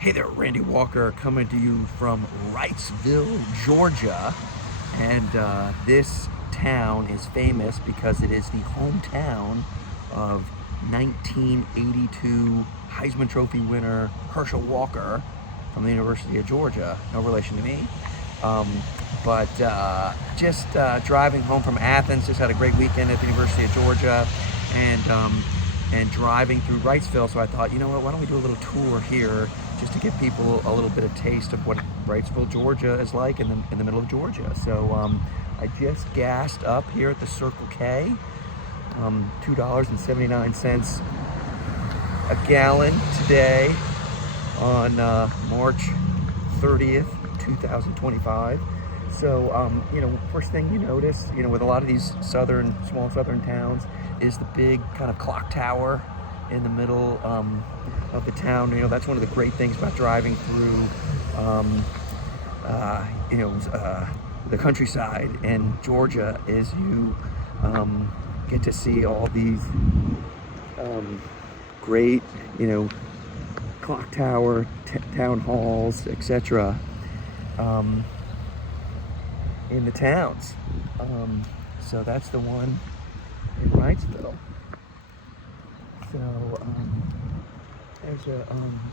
Hey there, Randy Walker coming to you from Wrightsville, Georgia. And this town is famous because it is the hometown of 1982 Heisman Trophy winner Herschel Walker from the University of Georgia. No relation to me. But just driving home from Athens, just had a great weekend at the University of Georgia, and driving through Wrightsville. So I thought, you know what, why don't we do a little tour here just to give people a little bit of taste of what Wrightsville, Georgia is like in the middle of Georgia. So I just gassed up here at the Circle K, $2.79 a gallon today on March 30th, 2025. So, first thing you notice, with a lot of these small southern towns, is the big kind of clock tower in the middle of the town. That's one of the great things about driving through, the countryside in Georgia is you get to see all these great, clock tower, town halls, etc. In the towns. So that's the one in Wrightsville. So there's a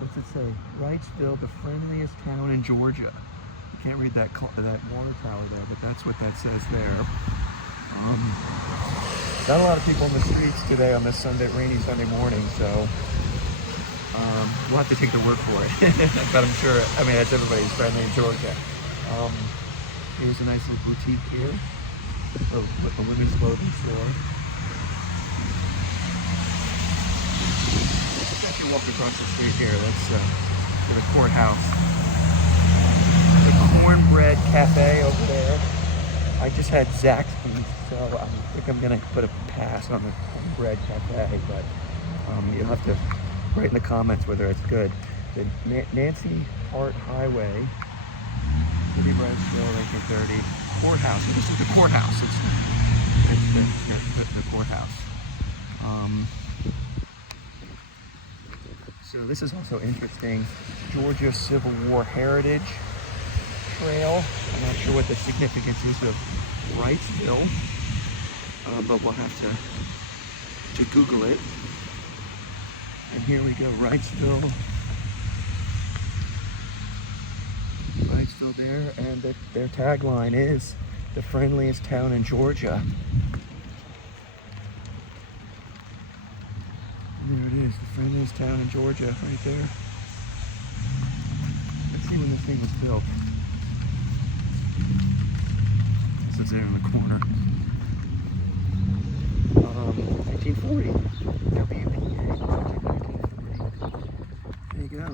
what's it say? Wrightsville, the friendliest town in Georgia. Can't read that water tower there, but that's what that says there. Not a lot of people on the streets today on this rainy Sunday morning, so we'll have to take their word for it. But I'm sure, that's everybody's friendly in Georgia. Here's a nice little boutique here, a women's clothing store. Let's actually walk across the street here. That's the courthouse. The Cornbread Cafe over there. I just had Zaxby's, so I think I'm gonna put a pass on the Cornbread Cafe, but you'll have to write in the comments whether it's good. The Nancy Hart Highway, City Wrightsville, 1930. Courthouse. This is the courthouse. It's the courthouse. So this is also interesting. Georgia Civil War Heritage Trail. I'm not sure what the significance is of Wrightsville, but we'll have to Google it. And here we go, Wrightsville there, and their tagline is the friendliest town in Georgia. And there it is, the friendliest town in Georgia, right there. Let's see when this thing was built. This is there in the corner. 1940. WBA, 1940. There you go.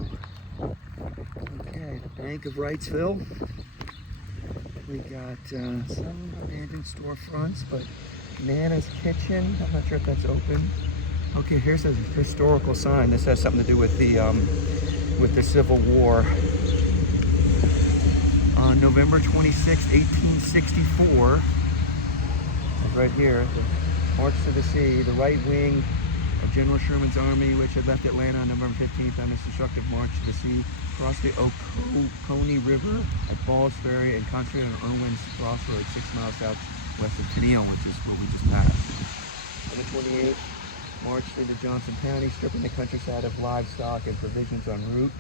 Okay, the Bank of Wrightsville. We got some abandoned storefronts, but Nana's Kitchen, I'm not sure if that's open. Okay, here's a historical sign. This has something to do with the Civil War. On November 26, 1864, right here, the March to the Sea, the right wing of General Sherman's army, which had left Atlanta on November 15th on this destructive march to the sea, crossed the Oconee River at Balls Ferry and concentrated on Irwin's Crossroads, 6 miles southwest of Tenille, which is where we just passed. On the 28th, marched into Johnson County, stripping the countryside of livestock and provisions en route.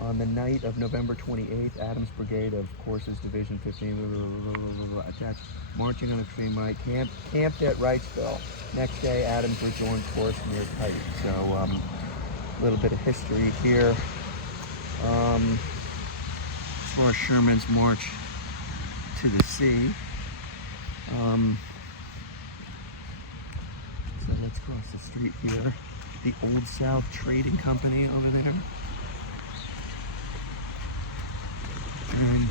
On the night of November 28th, Adams Brigade of Courses Division 15 attached, marching on extreme right, camped at Wrightsville. Next day, Adams rejoined course near Pike. So, a little bit of history here. As far as Sherman's march to the sea. So let's cross the street here. The Old South Trading Company over there. And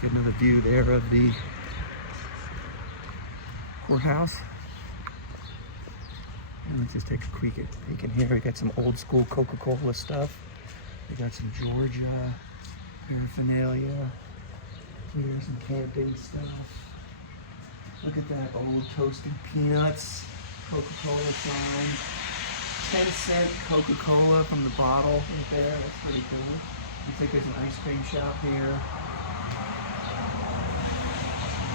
get another view there of the courthouse. And let's just take a quick peek in here. We got some old school Coca-Cola stuff. We got some Georgia paraphernalia. Here's some camping stuff. Look at that old toasted peanuts Coca-Cola sign. 10-cent Coca-Cola from the bottle right there. That's pretty cool. Looks like there's an ice cream shop here.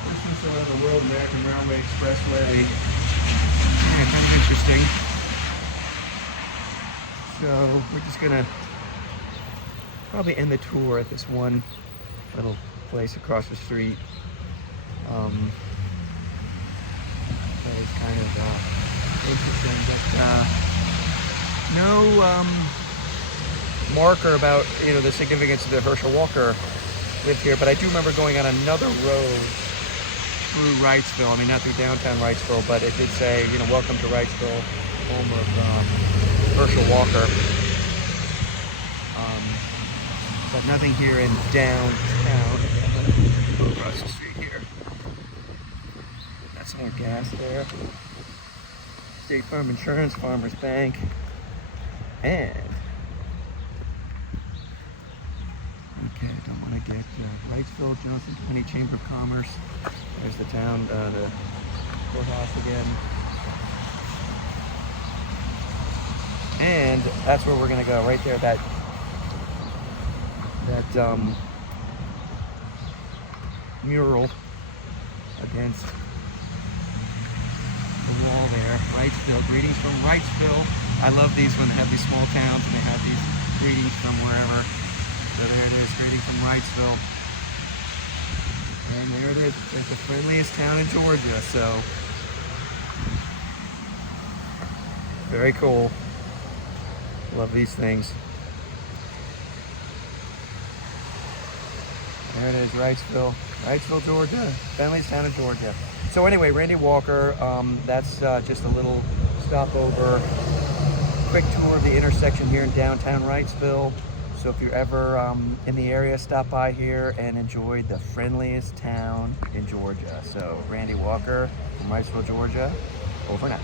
This is the World American Railway Expressway. Yeah, kind of interesting. So we're just gonna probably end the tour at this one little place across the street. That is kind of interesting, but no marker about the significance of the Herschel Walker lived here. But I do remember going on another road through Wrightsville. I mean, not through downtown Wrightsville, but it did say, welcome to Wrightsville, home of Herschel Walker. But nothing here in downtown. Go across the street here. Got some more gas there. State Farm Insurance, Farmers Bank, and okay, don't want to get Wrightsville, Johnson County Chamber of Commerce. There's the town, the courthouse again. And that's where we're gonna go, right there, that mural against the wall there. Wrightsville, greetings from Wrightsville. I love these when they have these small towns and they have these greetings from wherever. So there it is, greetings from Wrightsville. And there it is, it's the friendliest town in Georgia, so very cool. Love these things. There it is, Wrightsville, Georgia, friendliest town in Georgia. So anyway, Randy Walker, that's just a little stopover, quick tour of the intersection here in downtown Wrightsville. So if you're ever in the area, stop by here and enjoy the friendliest town in Georgia. So Randy Walker from Wrightsville, Georgia, over now.